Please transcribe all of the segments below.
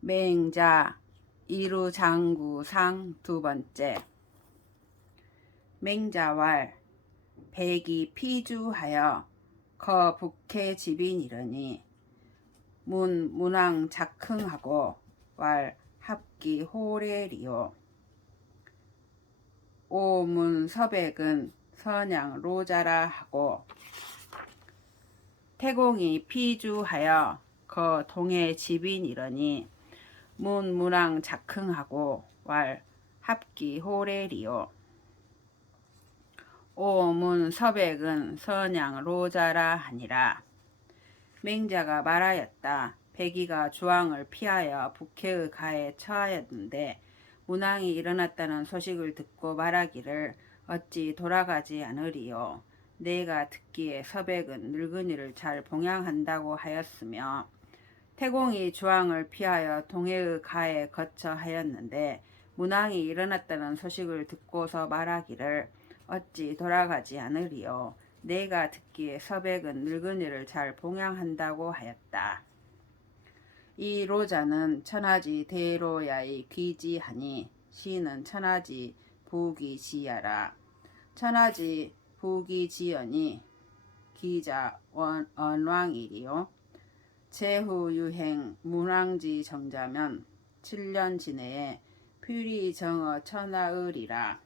맹자 이루장구상 두 번째. 맹자왈 백이 피주하여 거북해 집인이러니 문왕 작흥하고 왈 합기 호래리요. 오문서백은 선양 로자라 하고 태공이 피주하여 거 동해 집인이러니 문왕 작흥하고 왈 합기 호래리요. 오문서백은 선양 로자라 하니라. 맹자가 말하였다. 백이가 주왕을 피하여 북해의 가에 처하였는데 문왕이 일어났다는 소식을 듣고 말하기를 어찌 돌아가지 않으리요. 내가 듣기에 서백은 늙은이를 잘 봉양한다고 하였으며 태공이 주왕을 피하여 동해의 가에 거처 하였는데 문왕이 일어났다는 소식을 듣고서 말하기를 어찌 돌아가지 않으리요. 내가 듣기에 서백은 늙은이를 잘 봉양한다고 하였다. 이 로자는 천하지 대로야의 귀지하니 시는 천하지 부귀지야라. 천하지 부귀지연이 기자 언왕이리요. 제후유행 문왕지 정자면 7년 지내에 py리정어 천하을이라.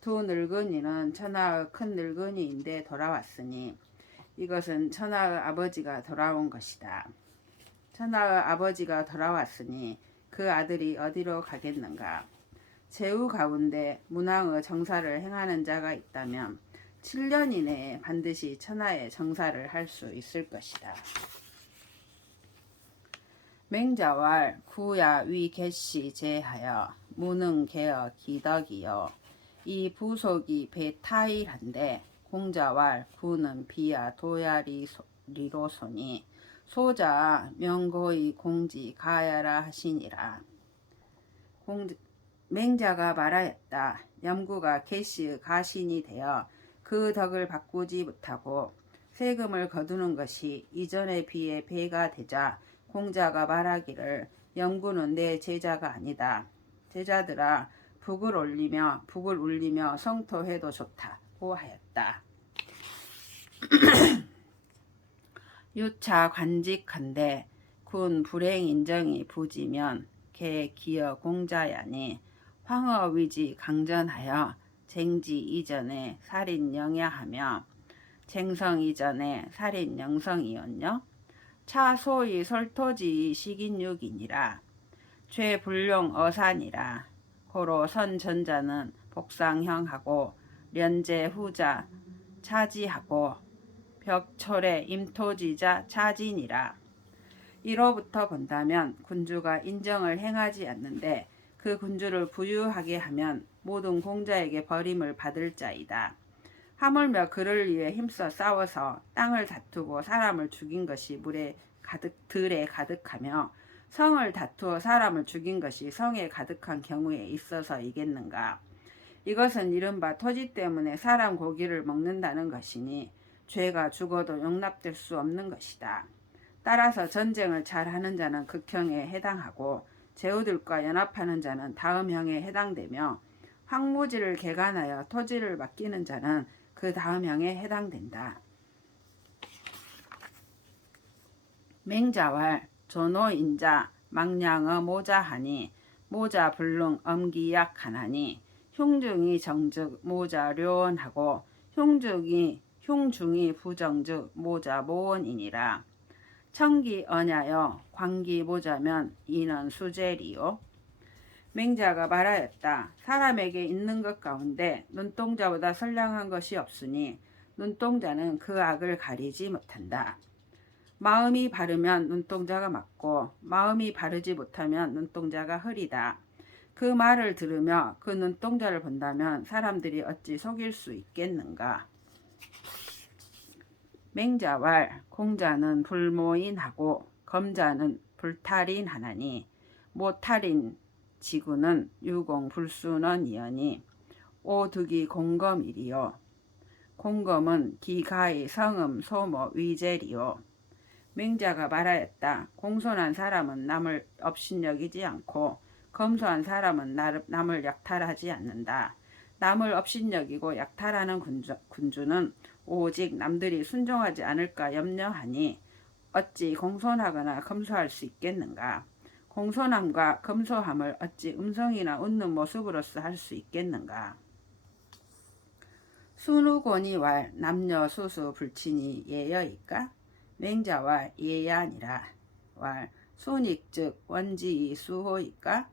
두 늙은이는 천하의 큰 늙은이인데 돌아왔으니 이것은 천하의 아버지가 돌아온 것이다. 천하의 아버지가 돌아왔으니 그 아들이 어디로 가겠는가. 제후 가운데 문왕의 정사를 행하는 자가 있다면 7년 이내에 반드시 천하의 정사를 할 수 있을 것이다. 맹자왈 구야 위개시 제하여 무능개어 기덕이여. 이 부속이 배타일한데 공자왈 구는 비야 도야리로소니 소자 명고의 공지 가야라 하시니라. 맹자가 말하였다. 염구가 개시의 가신이 되어 그 덕을 바꾸지 못하고 세금을 거두는 것이 이전에 비해 배가 되자 공자가 말하기를 염구는 내 제자가 아니다. 제자들아 북을 울리며 성토해도 좋다고 하였다. 유차 관직한데 군 불행 인정이 부지면 개 기여 공자야니 황허 위지 강전하여 쟁지 이전에 살인 영야하며 쟁성 이전에 살인 영성이었뇨. 차 소위 설토지 식인육이니라. 죄 불용 어산이라. 고로 선 전자는 복상형하고 련제 후자 차지하고 벽철에 임토지자 차진이라. 이로부터 본다면 군주가 인정을 행하지 않는데 그 군주를 부유하게 하면 모든 공자에게 버림을 받을 자이다. 하물며 그를 위해 힘써 싸워서 땅을 다투고 사람을 죽인 것이 들에 가득하며 성을 다투어 사람을 죽인 것이 성에 가득한 경우에 있어서이겠는가. 이것은 이른바 토지 때문에 사람 고기를 먹는다는 것이니 죄가 죽어도 용납될 수 없는 것이다. 따라서 전쟁을 잘하는 자는 극형에 해당하고 제후들과 연합하는 자는 다음형에 해당되며 황무지를 개간하여 토지를 맡기는 자는 그 다음형에 해당된다. 맹자왈 조노인자 망량어 모자하니 모자 불능 엄기약하나니 흉중이 정즉 모자 료원하고 흉중이 부정즉 모자 모원이니라. 청기 언야여 광기 모자면 이는 수제리요. 맹자가 말하였다. 사람에게 있는 것 가운데 눈동자보다 선량한 것이 없으니 눈동자는 그 악을 가리지 못한다. 마음이 바르면 눈동자가 맞고 마음이 바르지 못하면 눈동자가 흐리다. 그 말을 들으며 그 눈동자를 본다면 사람들이 어찌 속일 수 있겠는가. 맹자왈 공자는 불모인하고 검자는 불탈인하나니 모탈인 지구는 유공 불순언이여니 오득이 공검이리요. 공검은 기가의 성음 소모 위제리요. 맹자가 말하였다. 공손한 사람은 남을 업신여기지 않고 검소한 사람은 남을 약탈하지 않는다. 남을 업신여기고 약탈하는 군주는 오직 남들이 순종하지 않을까 염려하니 어찌 공손하거나 검소할 수 있겠는가? 공손함과 검소함을 어찌 음성이나 웃는 모습으로서 할 수 있겠는가? 순우곤이 왈 남녀 수수 불친이 예여이까? 맹자와 예야 아니라. 왈 순익 즉 원지이 수호이까?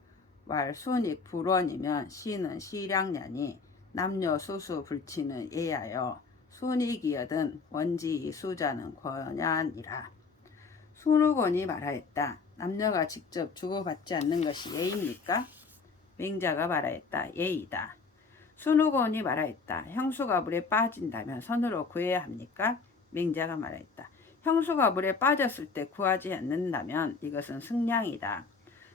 왈 순익 불원이면 시는 시량냐니 남녀 수수 불친은 예야여 순익이여든 원지이 수자는 권야니라. 순우곤이 말하였다. 남녀가 직접 주고받지 않는 것이 예입니까? 맹자가 말하였다. 예이다. 순우곤이 말하였다. 형수가 물에 빠진다면 손으로 구해야 합니까? 맹자가 말하였다. 형수가 물에 빠졌을 때 구하지 않는다면 이것은 승량이다.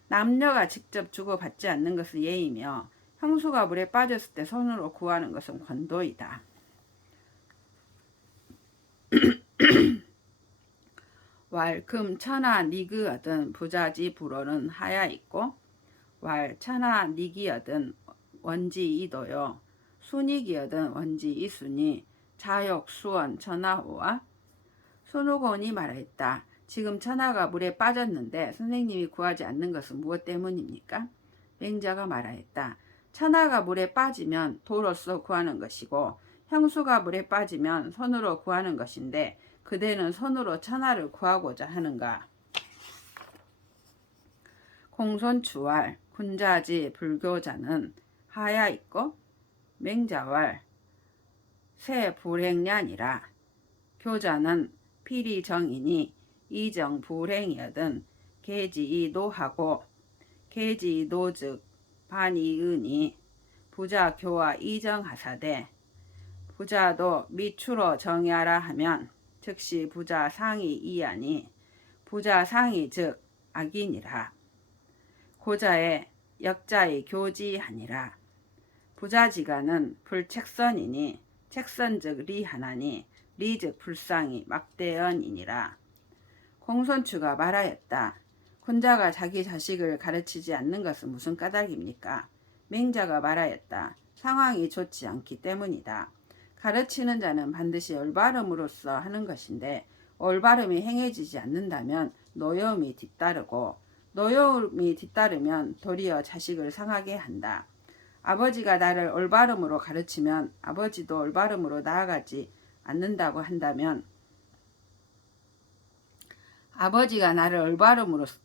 남녀가 직접 주고받지 않는 것은 예이며 형수가 물에 빠졌을 때 손으로 구하는 것은 권도이다. 왈 금 천하 니그 얻은 부자지 불호는 하야 있고 왈 천하 니기 얻은 원지 이도요 순익이 얻은 원지 이순이 자욕 수원 천하호와. 순우곤이 말하였다. 지금 천하가 물에 빠졌는데 선생님이 구하지 않는 것은 무엇 때문입니까? 맹자가 말하였다. 천하가 물에 빠지면 도로서 구하는 것이고 형수가 물에 빠지면 손으로 구하는 것인데 그대는 손으로 천하를 구하고자 하는가? 공손추왈 군자지 불교자는 하야 있고 맹자왈 새 불행냐니라. 교자는 필이정이니 이정 불행이여든 계지이노하고 계지이노즉 반이은이 부자 교와 이정하사되 부자도 미추로 정야라 하면 즉시 부자 상이 이하니 부자 상이 즉 악이니라. 고자의 역자의 교지하니라. 부자지간은 불책선이니 책선즉 리하나니 리즉 불상이 막대언이니라. 공손추가 말하였다. 군자가 자기 자식을 가르치지 않는 것은 무슨 까닭입니까? 맹자가 말하였다. 상황이 좋지 않기 때문이다. 가르치는 자는 반드시 올바름으로써 하는 것인데 올바름이 행해지지 않는다면 노여움이 뒤따르고 노여움이 뒤따르면 도리어 자식을 상하게 한다. 아버지가 나를 올바름으로 가르치면 아버지도 올바름으로 나아가지 않는다고 한다면 아버지가 나를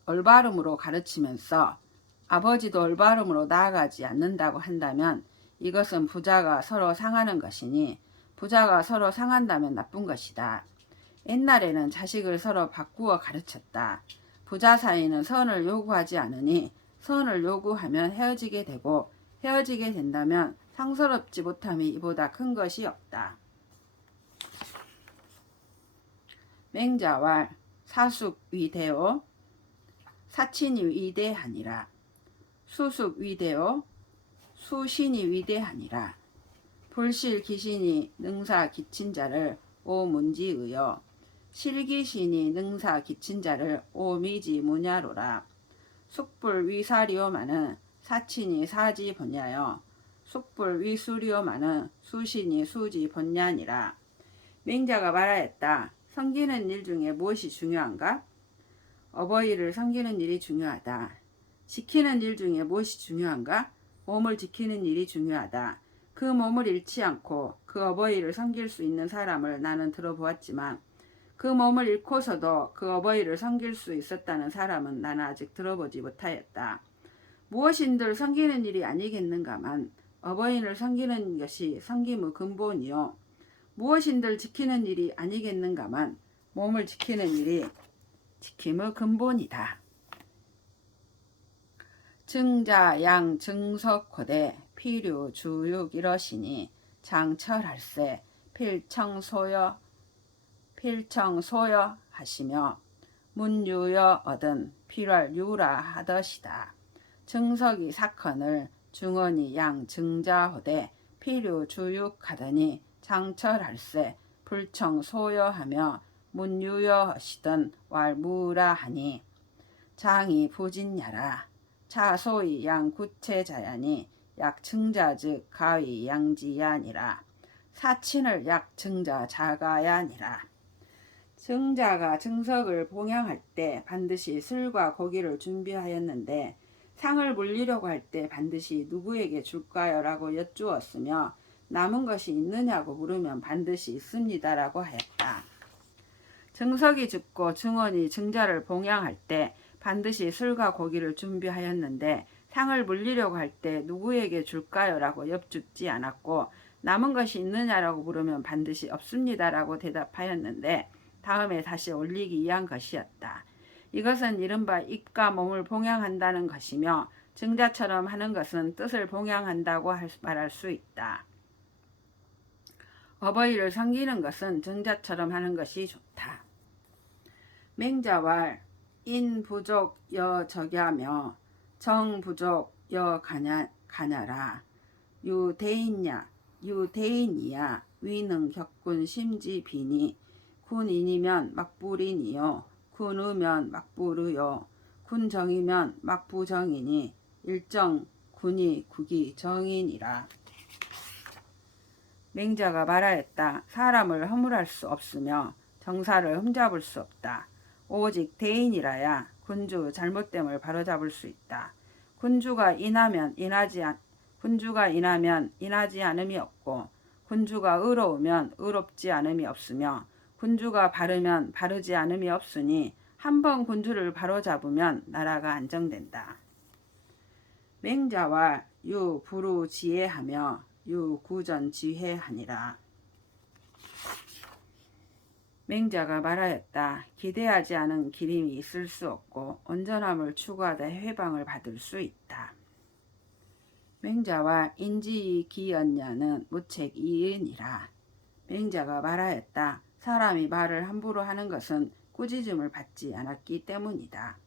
올바름으로 가르치면서 아버지도 올바름으로 나아가지 않는다고 한다면 이것은 부자가 서로 상하는 것이니 부자가 서로 상한다면 나쁜 것이다. 옛날에는 자식을 서로 바꾸어 가르쳤다. 부자 사이는 선을 요구하지 않으니 선을 요구하면 헤어지게 되고 헤어지게 된다면 상서롭지 못함이 이보다 큰 것이 없다. 맹자왈 사숙 위대오 사친이 위대하니라. 수숙 위대오 수신이 위대하니라. 불실 기신이 능사 기친 자를 오문지의여 실기신이 능사 기친 자를 오미지 무냐로라. 숙불 위사리오마는 사친이 사지 본야여 숙불 위수리오마는 수신이 수지 본냐니라. 맹자가 말하였다. 섬기는 일 중에 무엇이 중요한가? 어버이를 섬기는 일이 중요하다. 지키는 일 중에 무엇이 중요한가? 몸을 지키는 일이 중요하다. 그 몸을 잃지 않고 그 어버이를 섬길 수 있는 사람을 나는 들어보았지만 그 몸을 잃고서도 그 어버이를 섬길 수 있었다는 사람은 나는 아직 들어보지 못하였다. 무엇인들 섬기는 일이 아니겠는가만 어버이를 섬기는 것이 섬김의 근본이요 무엇인들 지키는 일이 아니겠는가만 몸을 지키는 일이 지킴의 근본이다. 증자 양 증석호대 필유 주육 이러시니 장철할세 필청소여 하시며 문유여 얻은 필월 유라 하더시다. 증석이 사건을 중언이 양 증자호대 필유 주육하더니 장철할세 불청소여하며 문유여하시던 왈무라 하니 장이 부진야라 차소이 양구체자야니 약증자 즉 가위 양지야니라 사친을 약증자 자가야니라. 증자가 증석을 봉양할 때 반드시 술과 고기를 준비하였는데 상을 물리려고 할 때 반드시 누구에게 줄까요? 라고 여쭈었으며 남은 것이 있느냐고 물으면 반드시 있습니다 라고 하였다. 증석이 죽고 증언이 증자를 봉양할 때 반드시 술과 고기를 준비하였는데 상을 물리려고 할 때 누구에게 줄까요? 라고 여쭙지 않았고 남은 것이 있느냐라고 물으면 반드시 없습니다 라고 대답하였는데 다음에 다시 올리기 위한 것이었다. 이것은 이른바 입과 몸을 봉양한다는 것이며 증자처럼 하는 것은 뜻을 봉양한다고 말할 수 있다. 어버이를 섬기는 것은 증자처럼 하는 것이 좋다. 맹자왈 인부족 여적야며 정부족 여가냐라 유대인이야 위능 격군 심지비니 군인이면 막부린이요 군우면 막부르요 군정이면 막부정이니 일정 군이 국이 정인이라. 맹자가 말하였다. 사람을 허물할 수 없으며 정사를 흠잡을 수 없다. 오직 대인이라야 군주 잘못됨을 바로잡을 수 있다. 군주가 인하면 인하지 않음이 없고 군주가 의로우면 의롭지 않음이 없으며 군주가 바르면 바르지 않음이 없으니 한번 군주를 바로잡으면 나라가 안정된다. 맹자와 유부루지혜하며 유구전지혜하니라. 맹자가 말하였다. 기대하지 않은 기림이 있을 수 없고 온전함을 추구하다 회방을 받을 수 있다. 맹자와 인지기언냐는 무책이은이라. 맹자가 말하였다. 사람이 말을 함부로 하는 것은 꾸짖음을 받지 않았기 때문이다.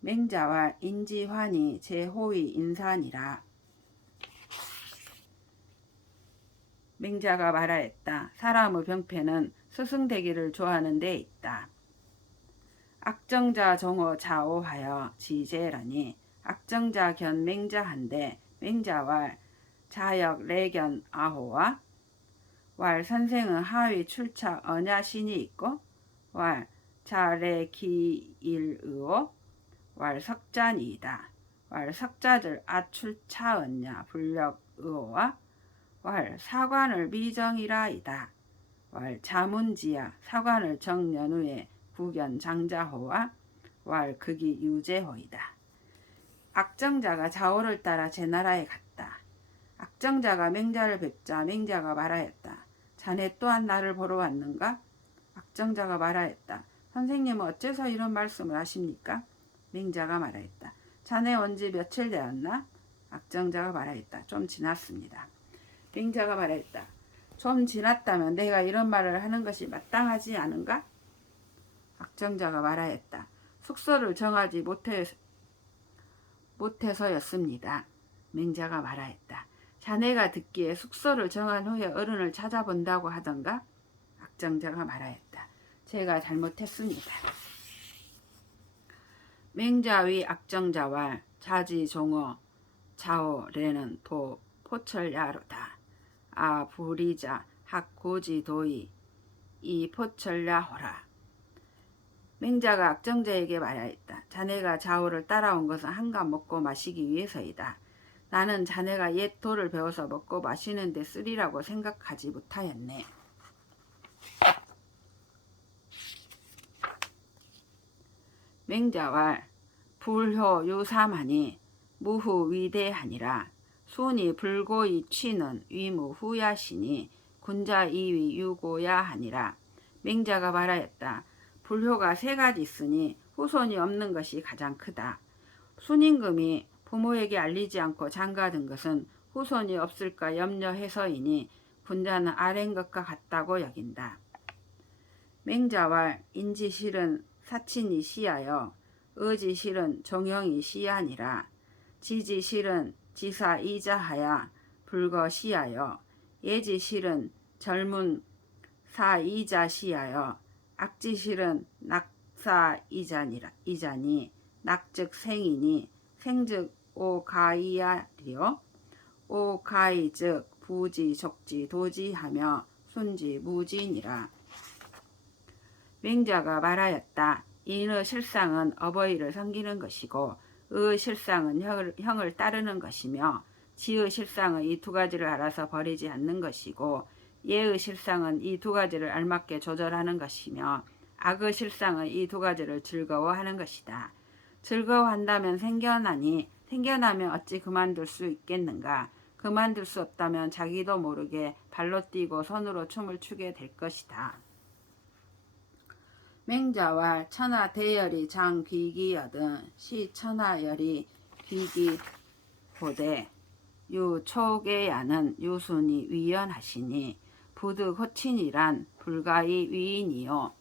맹자와 인지환이 제호의 인산이라. 맹자가 말하였다. 사람의 병폐는 스승되기를 좋아하는 데 있다. 악정자 종어 자오하여 지제라니 악정자 견 맹자한데 맹자왈 자역 레견 아호와 왈 선생은 하위 출차 언야신이 있고 왈 자레 기일의오 왈 석잔이다. 왈 석자들 아출차 언야 불력 의오와 왈 사관을 미정이라이다. 왈 자문지야 사관을 정년후에 구견 장자호와 왈 극이 유제호이다. 악정자가 자호를 따라 제나라에 갔다. 악정자가 맹자를 뵙자 맹자가 말하였다. 자네 또한 나를 보러 왔는가? 악정자가 말하였다. 선생님은 어째서 이런 말씀을 하십니까? 맹자가 말하였다. 자네 온 지 며칠 되었나? 악정자가 말하였다. 좀 지났습니다. 맹자가 말하였다. 좀 지났다면 내가 이런 말을 하는 것이 마땅하지 않은가? 악정자가 말하였다. 숙소를 정하지 못해서였습니다. 맹자가 말하였다. 자네가 듣기에 숙소를 정한 후에 어른을 찾아본다고 하던가? 악정자가 말하였다. 제가 잘못했습니다. 맹자위 악정자와 자지종어 자오레는 도 포철야로다. 아 부리자 학고지도이 이 포철야호라. 맹자가 악정자에게 말하였다. 자네가 자오를 따라온 것은 한갑 먹고 마시기 위해서이다. 나는 자네가 옛 도를 배워서 먹고 마시는 데 쓰리라고 생각하지 못하였네. 맹자와 불효 유사만이 무후 위대하니라. 순이 불고이 취는 위무 후야시니 군자 이위 유고야 하니라. 맹자가 말하였다. 불효가 세 가지 있으니 후손이 없는 것이 가장 크다. 순임금이 부모에게 알리지 않고 장가든 것은 후손이 없을까 염려해서이니 군자는 아랜 것과 같다고 여긴다. 맹자와 인지실은 사친이 시하여 의지실은 종영이 시하니라. 지지실은 지사 이자하야 불거 시하여 예지실은 젊은 사이자 시하여 악지실은 낙사이자니 낙즉 생이니 생즉 오가이야리요 오가이 즉 부지 적지 도지하며 순지 무진이라. 맹자가 말하였다. 인의 실상은 어버이를 섬기는 것이고 의 실상은 형을 따르는 것이며 지의 실상은 이 두 가지를 알아서 버리지 않는 것이고 예의 실상은 이 두 가지를 알맞게 조절하는 것이며 악의 실상은 이 두 가지를 즐거워하는 것이다. 즐거워한다면 생겨나니 생겨나면 어찌 그만둘 수 있겠는가. 그만둘 수 없다면 자기도 모르게 발로 뛰고 손으로 춤을 추게 될 것이다. 맹자왈 천하 대열이 장귀기여든 시 천하열이 귀기보되 유초계야는 유순이 위연하시니 부득 호친이란 불가의 위인이요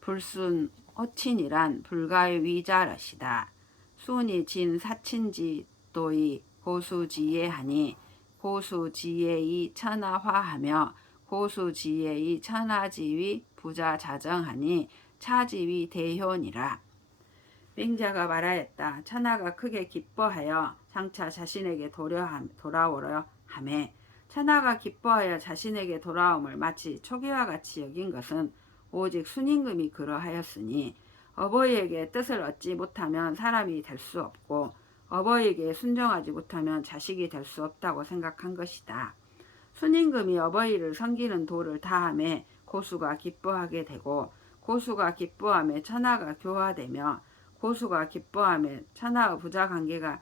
불순 호친이란 불가의 위자릇이다. 순이 진 사친지도의 고수지혜하니 고수지혜의 천하화하며 고수지혜의 천하지위 부자자정하니 차지위 대효니라. 맹자가 말하였다. 천하가 크게 기뻐하여 장차 자신에게 돌아오려 하매 천하가 기뻐하여 자신에게 돌아옴을 마치 초기와 같이 여긴 것은 오직 순임금이 그러하였으니 어버이에게 뜻을 얻지 못하면 사람이 될 수 없고 어버이에게 순종하지 못하면 자식이 될 수 없다고 생각한 것이다. 순임금이 어버이를 섬기는 도를 다함에 고수가 기뻐하게 되고 고수가 기뻐함에 천하가 교화되며 고수가 기뻐함에 천하의 부자관계가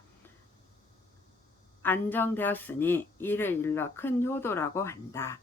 안정되었으니 이를 일러 큰 효도라고 한다.